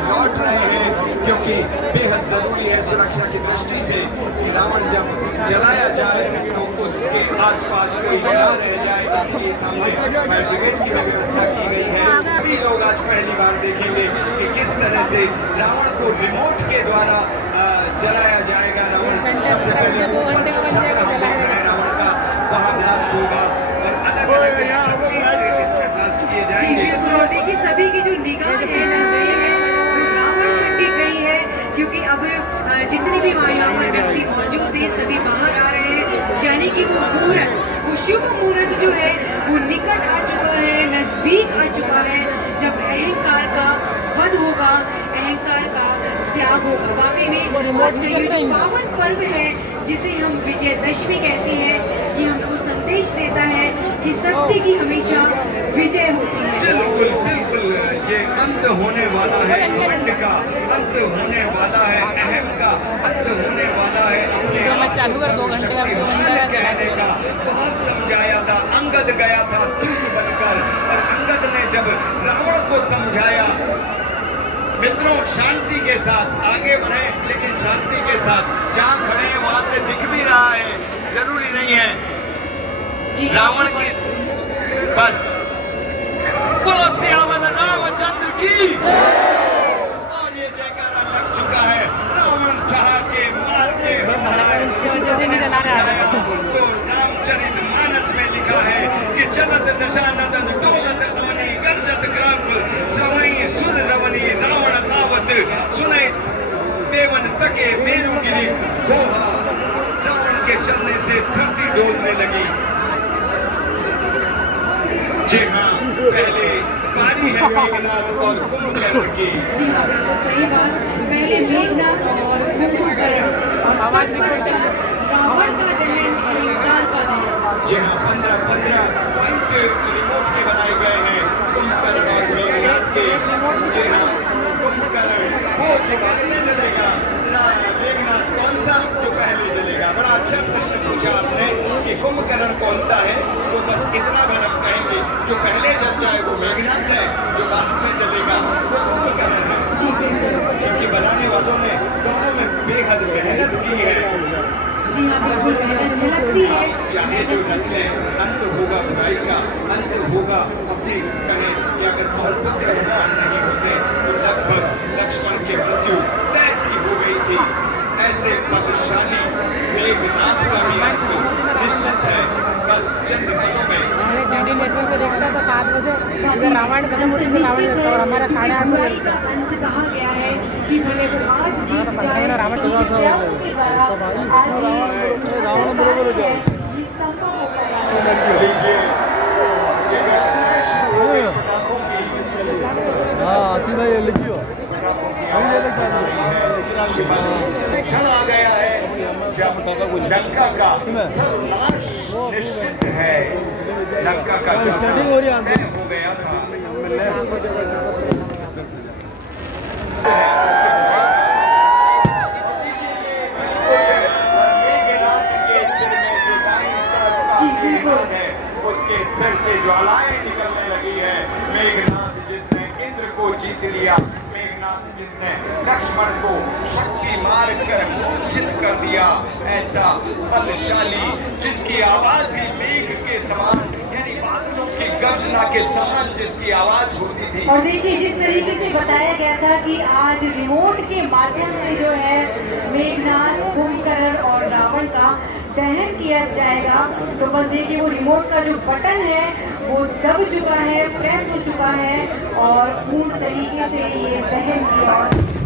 लौट रहे हैं, क्योंकि बेहद ज़रूरी है सुरक्षा की दृष्टि से कि रावण जब जलाया जाए तो उसके आसपास कोई न रह जाए, इसलिए सामने फायर ब्रिगेड की भी व्यवस्था की गई है। सभी लोग आज पहली बार देखेंगे कि किस तरह से रावण को रिमोट के द्वारा जलाया जाएगा। रावण सबसे पहले ऊपर जो छत्र हम देख रहे हैं रावण का, वहाँ ब्लास्ट होगा और अलग अलग चीज से इसमें ब्लास्ट किए जाएंगे। और देखिए सभी की जो निगाह है रावण पर टिक गई है, क्योंकि अब जितने भी यहाँ पर व्यक्ति मौजूद हैं सभी बाहर आ रहे हैं, यानी कि वो मुहूर्त, वो शुभ मुहूर्त जो है वो निकट आ चुका है, नजदीक आ चुका है, जब अहंकार का वध होगा, अहंकार का त्याग होगा। वाकई में आज का ये जो पावन पर्व है जिसे हम विजयदशमी कहते हैं, ये हमको संदेश देता है कि सत्य की हमेशा विजय होती है। बिल्कुल बिल्कुल, ये अंत होने वाला है घमंड का, अंत होने वाला है अहम का, अंत होने वाला है अपने आप को शक्तिमान कहने का। बहुत समझाया था, अंगद गया था दूत बनकर, और अंगद ने जब रावण को समझाया, मित्रों शांति के साथ आगे बढ़े, लेकिन शांति के साथ जहाँ खड़े हैं वहां से दिख भी रहा है, जरूरी नहीं है रावण की। बस बोलो सियावर रामचंद्र की, और ये जयकारा लग चुका है। रावण ठहाके मार के तो रामचरित मानस में लिखा है कि चलत दशानंदन डोलत अवनी गर्जत ग्रंथ सवई सुर रवनी रावण आवत सुनई देवन तके मेरु गिरित गोहा। रावण के चलने से धरती डोलने लगी। जी हाँ, पहले पारी है मेघनाथ और कुंभकर्ण की। जी हाँ, बिल्कुल सही बात। पहले मेघनाथ और कुंभकर्ण और तत्पश्चात रावण का दहन, अहंकार का दहन। जी हाँ, 15-15 पॉइंट रिमोट के बनाए गए हैं कुंभकर्ण और मेघनाथ के। जी हाँ, कुंभकर्ण वो जो बाद में जलेगा, मेघनाथ कौन सा जो पहले जलेगा। बड़ा अच्छा प्रश्न पूछा आपने कि कुंभकर्ण कौन सा है, तो बस इतना भर हम कहेंगे जो पहले जल जाए वो मेघनाथ है, जो बाद में जलेगा वो कुंभकर्ण है। क्योंकि बनाने वालों ने दोनों में बेहद मेहनत की है। जी हाँ, बिल्कुल मेहनत झलकती है। चाहे जो रख ले, अंत होगा बुराई का, अंत होगा अपनी। कहें कि अगर पौरपुत्र हनुमान नहीं होते तो लगभग लक्ष्मण की मृत्यु तय सी हो गई थी। ऐसे बलशाली मेघनाथ का भी अंत निश्चित है, बस चंद पलों में। डीडी नेशनल पे देखता तो 7 बजे रावण खत्म होती थी, रावण और हमारा 8:30 का अंत कहा गया है कि भले वो आज जीत जाए, रावण के द्वारा आज रावण बरोबर हो जाए, ये संभव हो पाएगा। लीजिए ये व्यवस्था शुरू हो गई पटाखों की। क्षण आ गया है जब लंका का सर्वनाश निश्चित है। लंका का तय हो गया था। उसके सिर से ज्वालाएं निकलने लगी है। मेघनाथ जिसने इंद्र को जीत लिया, मेघनाथ जिसने लक्ष्मण को शक्ति मार कर मूर्छित कर दिया, ऐसा बलशाली जिसकी आवाज ही मेघ के समान, यानी बादलों की गर्जना के समान जिसकी आवाज होती थी। और देखिए जिस तरीके से बताया गया था कि आज रिमोट के माध्यम से जो है मेघनाथ, कुंभकर्ण और रावण का दहन किया जाएगा, तो बस देखिए वो रिमोट का जो बटन है वो दब चुका है, प्रेस हो चुका है और पूर्ण तरीके से ये दहन किया। और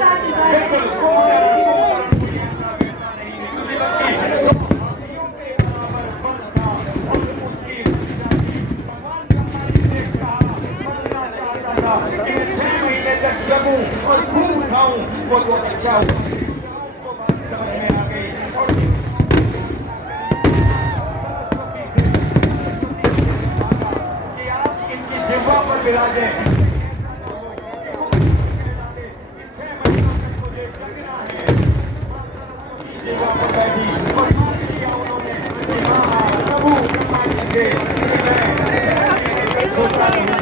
नजदीक आ चुका है। और खूब खाऊं वो तो अच्छा हो। को बात समझ में आ गई और कि आप इनकी जिह्वा पर विराजे। जिह्वा पर बैठी और बात किया उन्होंने कि हाँ प्रभु ब्रह्मा जी से मैं सोता रहूं।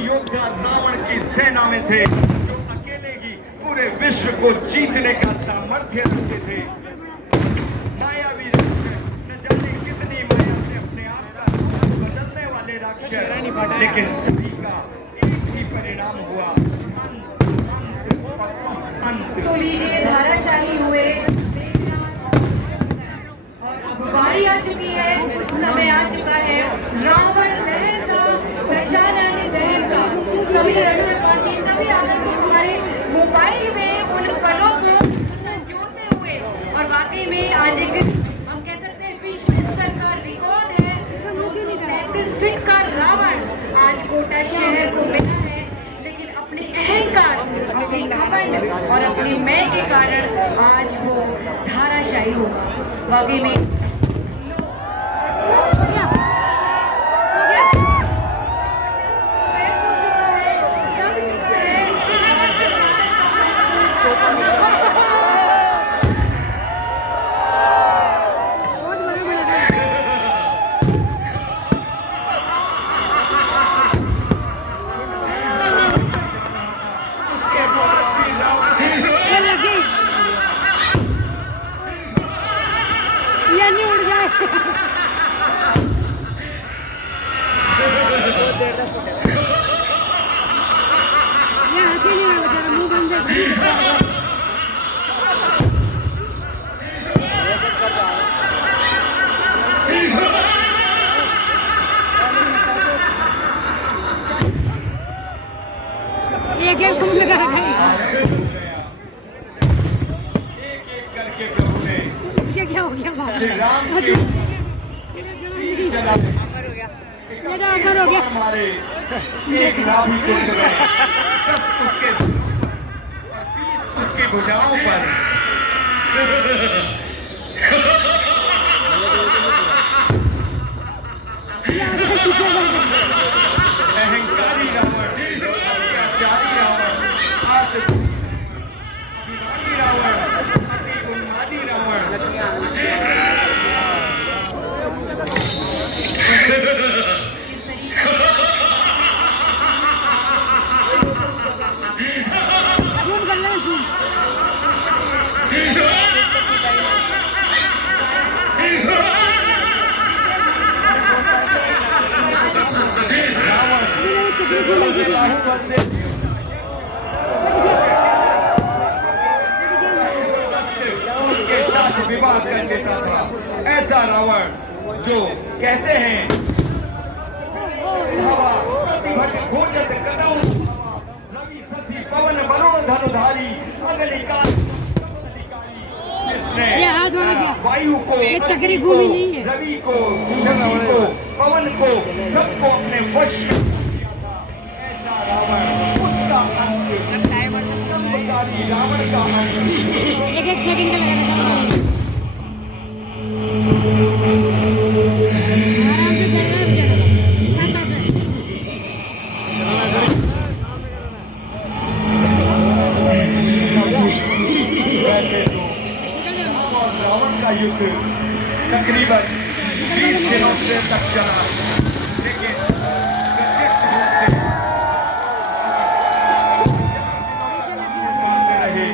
योद्धा रावण की सेना में थे जो अकेले ही पूरे विश्व को जीतने का सामर्थ्य रखते थे। मायावी राक्षस, न जाने कितनी माया से अपने आप का रूप बदलने वाले राक्षस, लेकिन सभी का एक ही परिणाम हुआ, अंत, अंत और अंत। तो लीजिए धाराशाही हुए और अब बारी आ चुकी है, समय आ चुका है रावण दहन का, प्रशासन दहन का। सभी रक्षकवासी, सभी आदमी हमारे मोबाइल में उन पलों को संजोते हुए, और वाकई में आज एक हम कह सकते हैं विश्व स्तर का रिकॉर्ड है। 233 फीट का रावण आज कोटा शहर को मिला है, लेकिन अपने अहंकार, अपने घमंड और अपनी मैं के कारण आज वो धाराशाही होगा। वाकई में एक एक तुम लगा गए, एक एक करके प्रभु ने इसके क्या हो गया बाबा? श्री राम के तीर चला मेरा अमर हो गया। हमारे एक नाभि कुंड में 10 उसके और 20 उसकी भुजाओं पर। अहंकारी रावण, अत्याचारी रावण, अभिमानी रावण, अति उन्मादी रावण। जूम कर लेना, जूम। के साथ विवाह कर देता था। ऐसा रावण जो कहते हैं हवा प्रतिभट घोचत कदम, रवि शशि पवन वरुण धनुधारी, अग्निकाल अधिकारी, जिसने वायु को, सकरी घूमी नहीं है। रवि को, शशि को, पवन को, सबको अपने वश में किया था। ऐसा रावण, उसका अंत, रावण का अंत। एक एक सेकंड का लगाना। और रावण का युद्ध तकरीबन 20 दिनों से तक चला, लेकिन प्रत्यक्ष रूप से सामने रहे।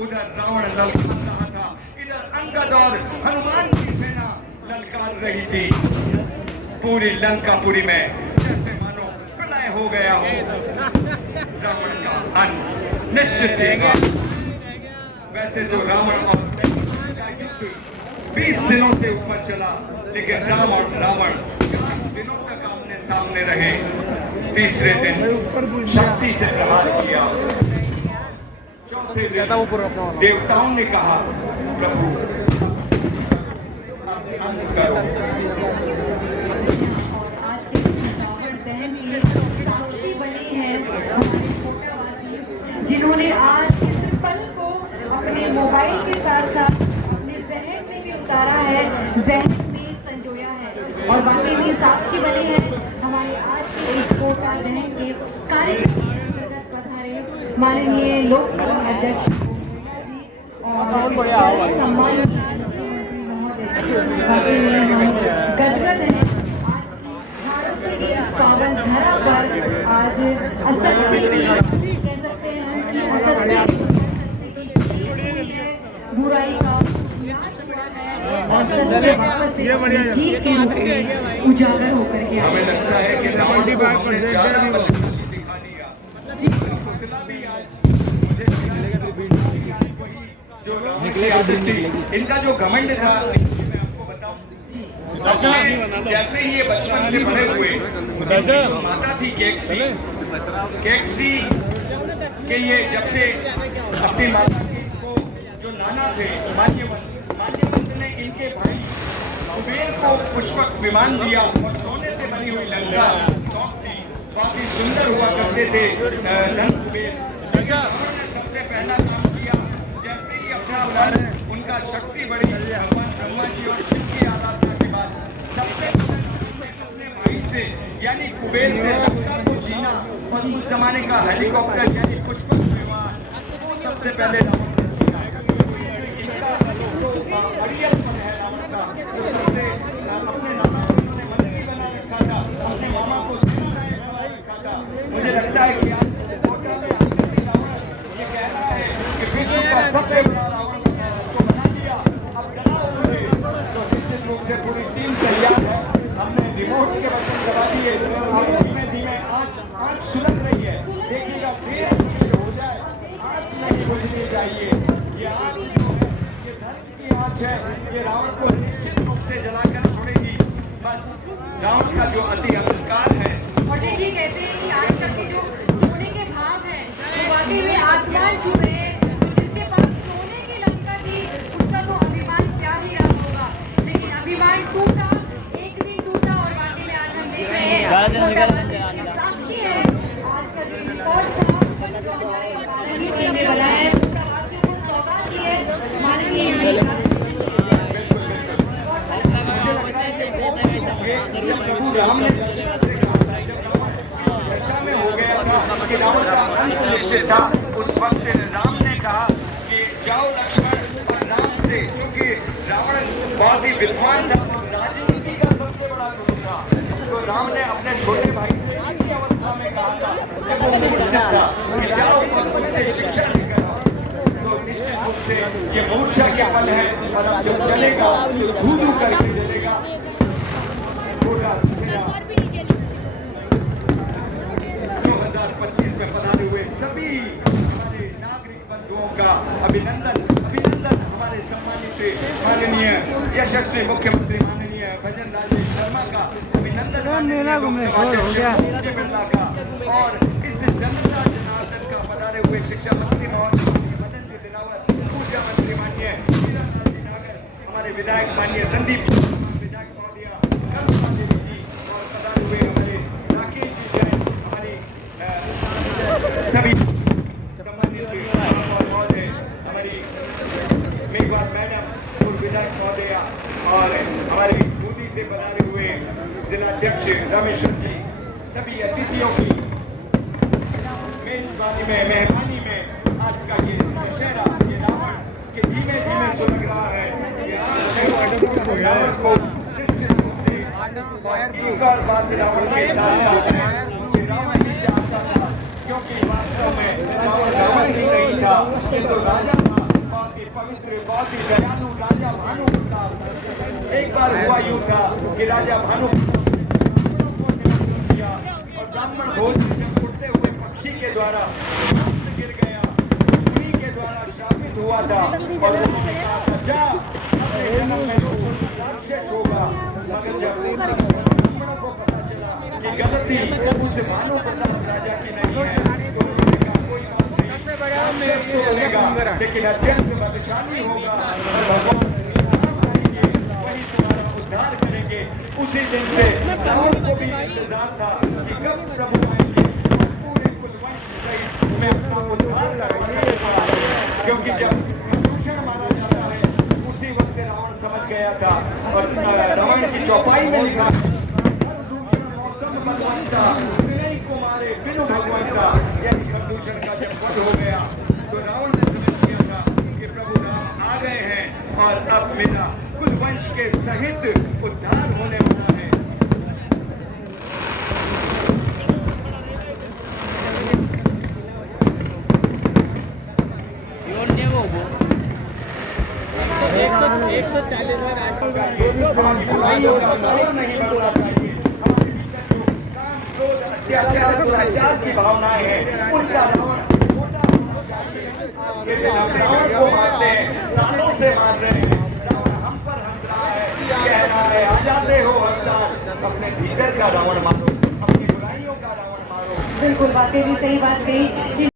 उधर रावण ललकार रहा था, इधर अंगद और हनुमान की सेना ललकार रही थी। पूरी लंकापुरी में जैसे मानो प्रलय हो गया हो। रावण का अंत निश्चित होगा। वैसे तो रावण और का युद्ध 20 दिनों से ऊपर चला, लेकिन रावण दिनों तक आमने सामने रहे। तीसरे दिन शक्ति से प्रहार किया। चौथे दिन देवताओं ने कहा, प्रभु अंत करो। साक्षी बने हैं हमारे कोटावासी, जिन्होंने आज इस पल को अपने मोबाइल के साथ साथ अपने जहन में भी उतारा है, जहन में संजोया है, और बाकी भी साक्षी बने हैं हमारे आज के इस कोटा दहन के कार्यक्रम पधारे माननीय लोकसभा अध्यक्ष जी और सम्मानित गदगद है आज भारत की इस पावन धरा पर। आज असत्य कह सकते हैं कि असत्य बुराई का और सत्य वापस से जीत के रूप में उजागर होकर के हमें लगता है कि रावण को हमने ज़्यादा बदतमीजी दिखा दिया। पुतला भी आज मुझे वही जो रावण की आदत थी, इनका जो घमंड था, मैं आपको बताऊं, जैसे ही ये बचपन से बड़े हुए, जो माता थी केकसी के ये जब से अपनी माता को जो नाना थे माल्यवंत ने इनके भाई कुबेर को पुष्पक विमान दिया और सोने से बनी हुई लंका सौंप दी। काफी सुंदर हुआ करते थे नंद कुबेर। सबसे पहला काम किया, जैसे ही अपना मन उनका शक्ति बढ़ी, भगवान ब्रह्मा जी और शिव की आराधना के बाद सबसे अपने भाई से यानी कुबेर से लंका को जीना और उस जमाने का हेलीकॉप्टर यानी पुष्पक विमान सबसे पहले मुझे लगता है कि आज कोटा में ये कह रहा है कि विश्व का सबसे बड़ा रावण को बना दिया, अब जलाओ मुझे। तो निश्चित रूप से पूरी टीम तैयार है। हमने रिमोट के बटन दबा दिए, अब धीमे धीमे 5 सुलग रही है। देखिएगा देर हो जाए, आँच नहीं बुझनी चाहिए। ये आँच जो है, ये धर्म की आँच है, ये रावण को निश्चित रूप से जलाकर छोड़ेगी। बस रावण का जो अति अहंकार है, और देखिए कहते हैं कि आजकल के जो सोने के भाव हैं वो वाकई में आसमान छू रहे हैं। तो जिसके पास सोने की लंका थी उसका तो अभिमान क्या ही रहा होगा, लेकिन अभिमान टूटा, एक दिन टूटा और वाकई में आज हम देख रहे हैं इसके साक्षी है आज का जो रिकॉर्ड था जो हमारे माननीय टीम ने बनाया है। वासियों को सौगात दी है माननीय प्रभु राम ने दक्षिणा से कहा था, जब रावण दशा में हो गया था कि रावण का अंत निश्चित था, उस वक्त राम ने कहा कि जाओ लक्ष्मण और राम से, क्योंकि रावण बहुत ही विद्वान था, राजनीति का सबसे बड़ा गुरु था। तो राम ने अपने छोटे भाई से इसी अवस्था में कहा था जब वो मूर्छित था कि जाओ और उनसे शिक्षा लेकर आओ। तो निश्चित रूप से ये मूर्छा के पल है, और अब जब चलेगा तो धू करके चलेगा। 2025 में पधारे हुए सभी हमारे नागरिक बंधुओं का अभिनंदन अभिनंदन। हमारे सम्मानित माननीय यशस्वी मुख्यमंत्री माननीय भजन लाल शर्मा का अभिनंदन, माननीय बिरला का, और इस जनता जनार्दन का पधारे हुए शिक्षा मंत्री महोदय मदन जी दिलावर, ऊर्जा मंत्री माननीय हीरालाल जी नागर, हमारे विधायक माननीय संदीप विधायक महोदय, करुणा देवी जी, और पधारे हुए हमारे राकेश जी जैन, हमारी सभी सम्मानित महोदय, हमारी मेघवाल मैडम, पूर्व विधायक महोदय, और हमारे बूंदी से पधारे हुए जिलाध्यक्ष रामेश्वर जी, सभी अतिथियों की मेजबानी में मेहमानी में आज का ये दशहरा, ये रावण के धीमे धीमे सुलग रहा है। ये आज रावण को निश्चित रूप से एक और बात रावण के साथ साथ है, रावण ही चाहता था, क्योंकि वास्तव में रावण ही नहीं था, ये तो राजा था, बहुत ही पवित्र, बहुत ही दयालु राजा भानु प्रताप। एक बार हुआ यूं था कि राजा भानु को निमंत्रण दिया और ब्राह्मण भोज में उड़ते हुए पक्षी के द्वारा गिर गया, उन्हीं के द्वारा शापित हुआ था, और उन्होंने कहा था जा अपने जन्म में तो राक्षस होगा। मगर जब ब्राह्मणों को पता चला कि गलती उस भानु प्रताप राजा की नहीं है, तो उन्होंने कहा कोई बात नहीं, राक्षस तो बनेगा लेकिन अत्यंत बलशाली होगा, और भगवान वही तुम्हारा उद्धार करेंगे। उसी दिन से रावण को भी इंतजार था कि कब प्रभु आएंगे, पूरे कुलवंश सहित मैं अपना उद्धार करवाऊंगा, क्योंकि जब प्रदूषण माना जाता है उसी वक्त रावण समझ गया था, और रावण की चौपाई में लिखा प्रदूषण मौसम बलवंता विनय कुमारे बिनु भगवंता, यानी प्रदूषण का जब वध हो गया तो रावण ने समझ लिया था कि प्रभु राम आ गए हैं, और अब मेरा कुलवंश के सहित उद्धार होने वाला है। अत्याचार की भावनाएं हैं, उनका रावण छोटा होना चाहिए। रावण को मारते हैं, सालों से मार रहे हैं, रावण हम पर हंस रहा है, कह रहा है आ जाते हो हर साल, अपने भीतर का रावण मारो, अपनी बुराइयों का रावण मारो। बिल्कुल वाकई भी सही बात कही।